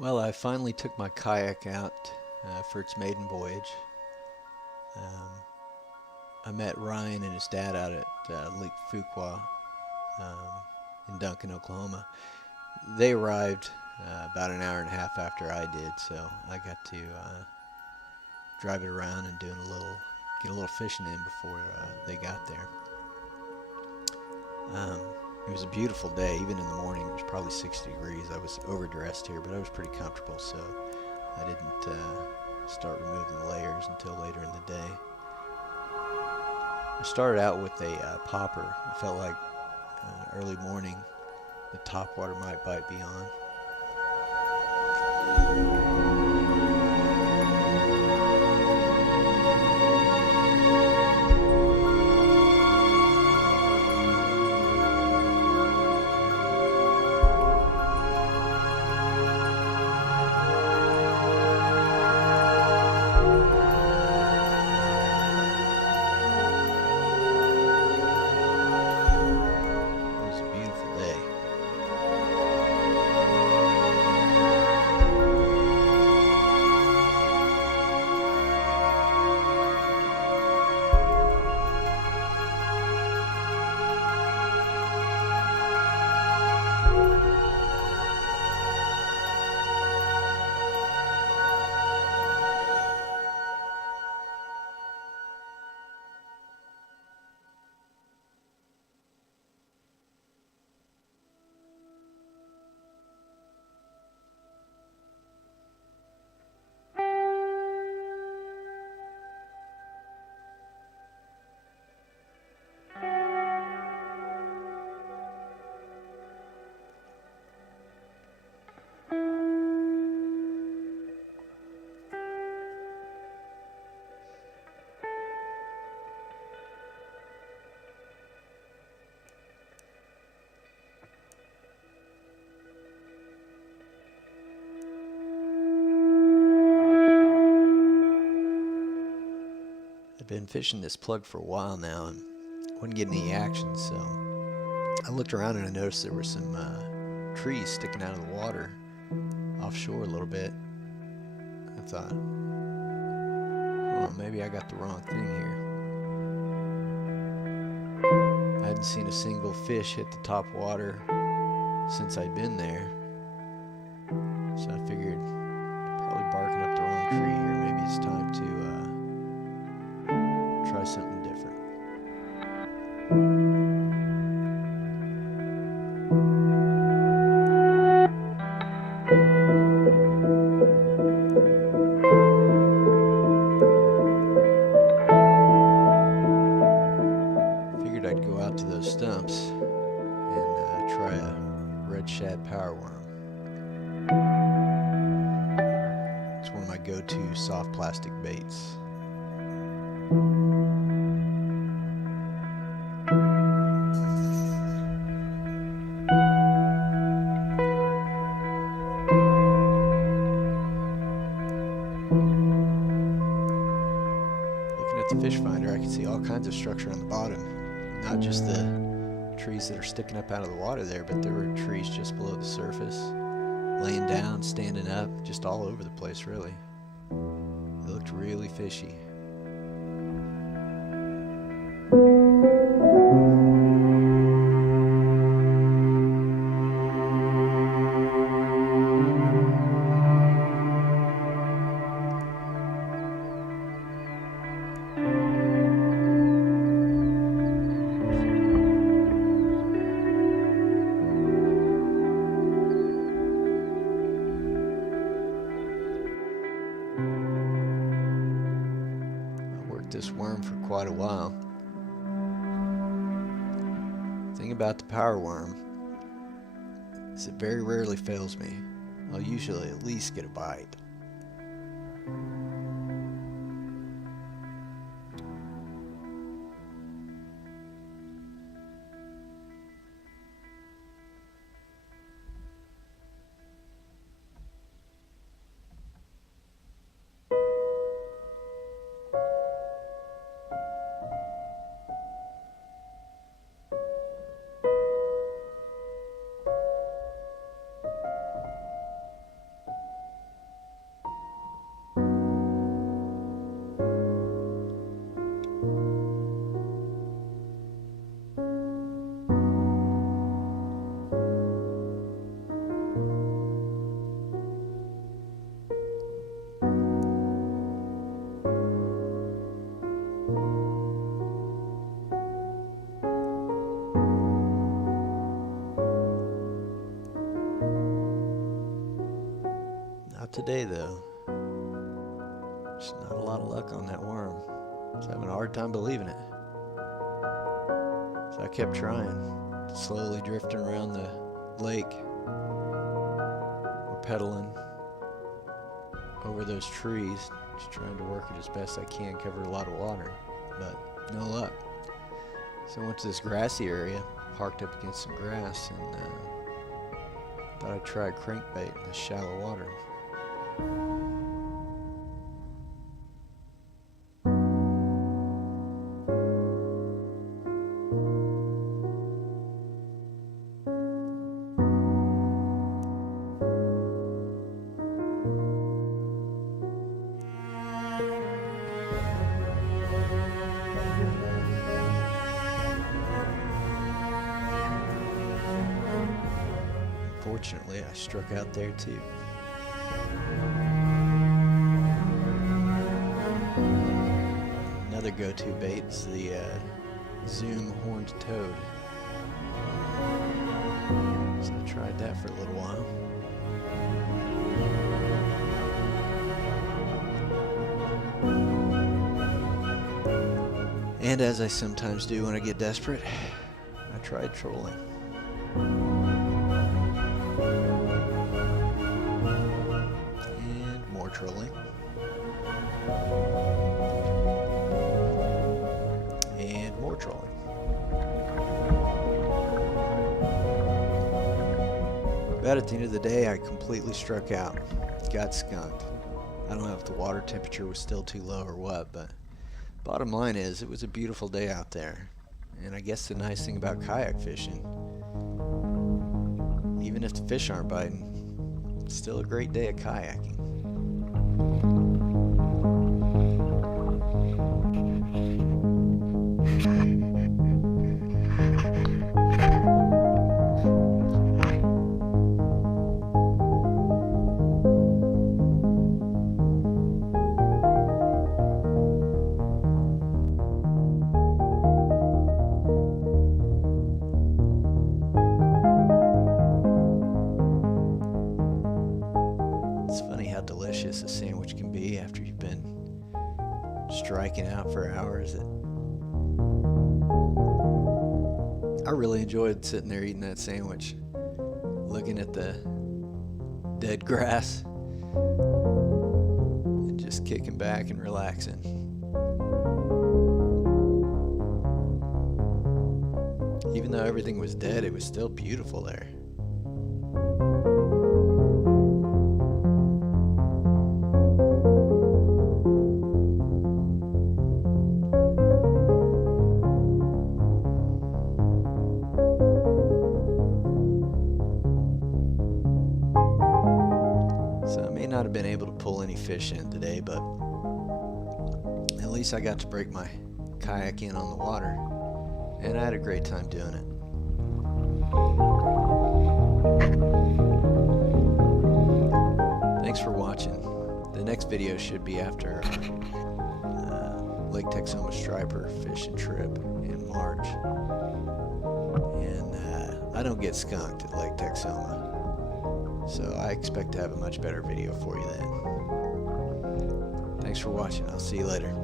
Well, I finally took my kayak out for its maiden voyage. Um, I met Ryan and his dad out at Lake Fuqua um, in Duncan, Oklahoma. They arrived about an hour and a half after I did, so I got to drive it around and get a little fishing in before they got there. Um, it was a beautiful day, even in the morning. It was probably 60 degrees. I was overdressed here, but I was pretty comfortable, so I didn't start removing the layers until later in the day. I started out with a popper. I felt like early morning the top water might bite be on. It was a beautiful day. I've been fishing this plug for a while now and wasn't getting any action, so I looked around and I noticed there were some trees sticking out of the water offshore a little bit. I thought, well, maybe I got the wrong thing here. I hadn't seen a single fish hit the top water since I'd been there, so I figured probably barking up the wrong tree here. Maybe it's time to try something different. Figured I'd go out to those stumps and try a red shad power worm. It's one of my go-to soft plastic baits. Looking at the fish finder, I can see all kinds of structure on the bottom. Not just the trees that are sticking up out of the water there, but there were trees just below the surface, laying down, standing up, just all over the place, really. It looked really fishy. This worm for quite a while. The thing about the power worm is it very rarely fails me. I'll usually at least get a bite. Not today though. Just not a lot of luck on that worm. I was having a hard time believing it. So I kept trying, slowly drifting around the lake. We're pedaling over those trees, just trying to work it as best I can, cover a lot of water, but no luck. So I went to this grassy area, parked up against some grass, and thought I'd try a crankbait in this shallow water. Fortunately, I struck out there too. Another go-to bait is the Zoom horned toad. So I tried that for a little while. And as I sometimes do when I get desperate, I tried trolling. And more trolling. And more trolling. But at the end of the day, I completely struck out. Got skunked. I don't know if the water temperature was still too low or what, but bottom line is, it was a beautiful day out there. And I guess the nice thing about kayak fishing, even if the fish aren't biting, it's still a great day of kayaking. It's funny how delicious a sandwich can be after you've been striking out for hours. I really enjoyed sitting there eating that sandwich, looking at the dead grass and just kicking back and relaxing. Even though everything was dead, it was still beautiful there. So I may not have been able to pull any fish in today, but at least I got to break my kayak in on the water, and I had a great time doing it. Thanks for watching. The next video should be after Lake Texoma striper fishing trip in March. And I don't get skunked at Lake Texoma, so I expect to have a much better video for you then. Thanks for watching. I'll see you later.